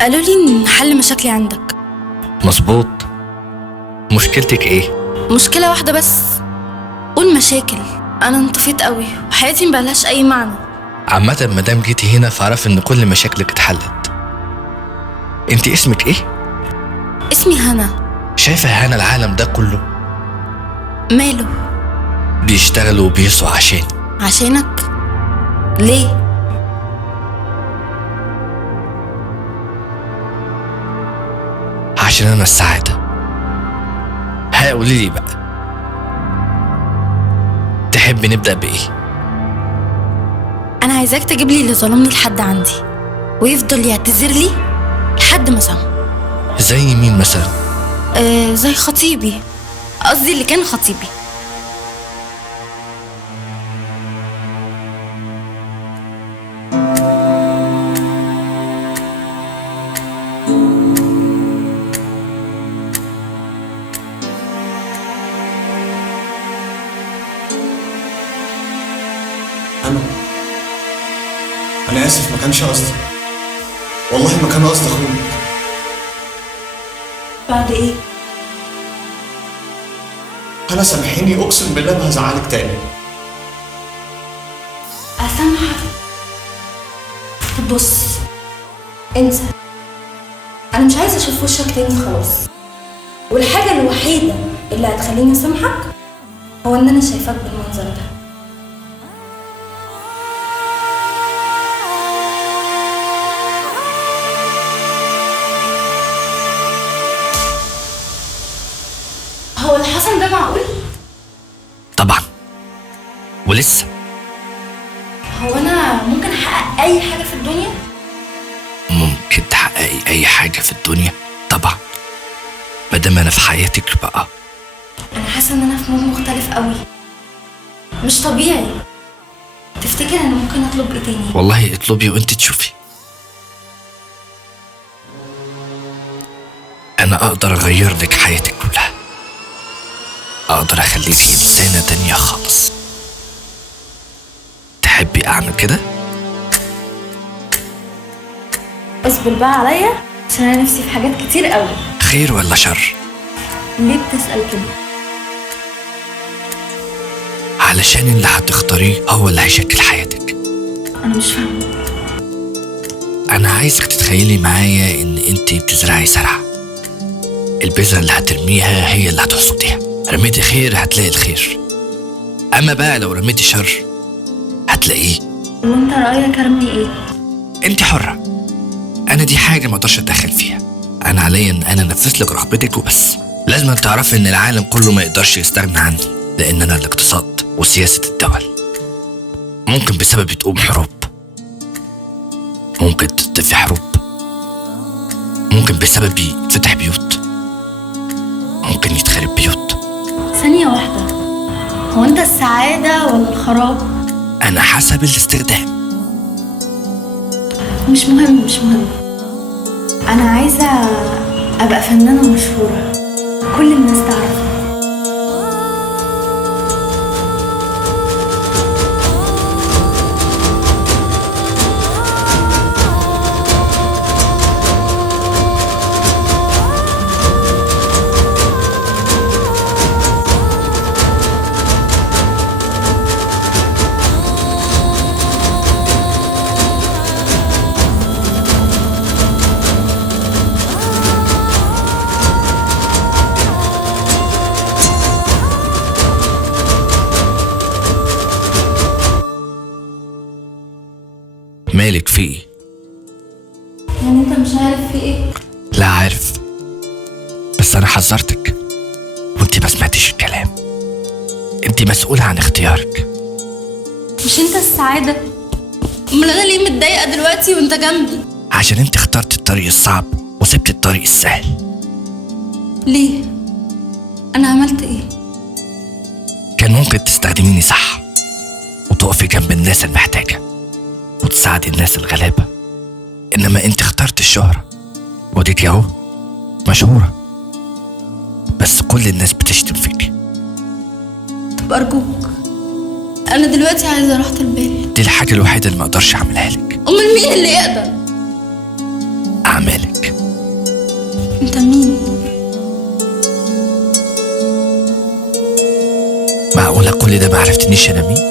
قالوا لي ان حل مشاكلي عندك. مظبوط. مشكلتك ايه؟ مشكلة واحدة بس. قول مشاكل. انا انطفيت قوي وحياتي مبقالهاش اي معنى. عامة مادام جيتي هنا فاعرف ان كل مشاكلك اتحلت. انت اسمك ايه؟ اسمي هنا. شايفة هنا العالم ده كله ماله؟ بيشتغلوا وبيسعوا عشان عشانك؟ ليه؟ عشان انا السعادة. ها قولي لي بقى، تحب نبدأ بايه؟ انا عايزاك تجيب لي اللي ظلمني لحد عندي ويفضل يعتذر لي لحد ما اسامحه. زي مين مثلا؟ زي خطيبي، قصدي اللي كان خطيبي. أنا آسف، ما كانش قصدي، والله ما كان قصدي أخونك. بعد ايه؟ أنا سامحيني، أقسم بالله ما هزعلك تاني. اسامحك؟ طب بص، انسى. انا مش عايزه اشوف وشك تاني خلاص، والحاجه الوحيده اللي هتخليني اسامحك هو ان انا شايفاك بالمنظر ده. هو اللي حصل ده معقول؟ طبعا، ولسه. هو انا ممكن احقق اي حاجه في الدنيا؟ ممكن تحققي اي حاجة في الدنيا طبعا، مادام انا في حياتك بقى. انا حاسه ان انا في مود مختلف قوي، مش طبيعي. تفتكر انا ممكن اطلب ايه تاني؟ والله اطلبي وانت تشوفي. انا اقدر اغير لك حياتك كلها، اقدر اخليكي انسانة تانية خالص. تحبي اعمل كده؟ اصبر بقى عليا عشان انا نفسي في حاجات كتير قوي. خير ولا شر؟ ليه بتسأل كده؟ علشان اللي هتختاريه هو اللي هيشكل حياتك. انا مش فاهمه. انا عايزك تتخيلي معايا ان انت بتزرعي زرعة، البذرة اللي هترميها هي اللي هتحصديها. رميتي خير هتلاقي الخير، اما بقى لو رميتي شر هتلاقيه. وانت رأيك ارمي ايه؟ انت حرة، انا دي حاجة ما اقدرش اتدخل فيها. انا عليا ان انا انفذ لك رغبتك وبس. لازم تعرفي ان العالم كله ما يقدرش يستغنى عني، لان انا الاقتصاد وسياسة الدول. ممكن بسببي تقوم حروب، ممكن تطفي حروب، ممكن بسببي تفتح بيوت، ممكن يتخرب بيوت. ثانية واحدة، هو انت السعادة ولا الخراب؟ انا حسب الاستخدام. مش مهم مش مهم. انا عايزة ابقى فنانة مشهورة كل الناس تعرفها. مالك في ايه؟ يعني انت مش عارف في ايه؟ لا عارف، بس انا حذرتك وانت ما سمعتيش الكلام. انت مسؤولة عن اختيارك. مش انت السعادة؟ امال انا ليه متضايقة دلوقتي وانت جنبي؟ عشان انت اخترت الطريق الصعب وسبت الطريق السهل. ليه؟ انا عملت ايه؟ كان ممكن تستخدميني صح وتقفي جنب الناس المحتاجة وتساعدي الناس الغلابة، انما انت اخترت الشهرة وديك اهو مشهورة، بس كل الناس بتشتم فيك. طب ارجوك، انا دلوقتي عايزة راحة البال. دي الحاجة الوحيدة اللي ما اقدرش اعملها لك. امال مين اللي يقدر؟ اعمالك. انت مين؟ معقولة كل ده ما عرفتنيش انا مين؟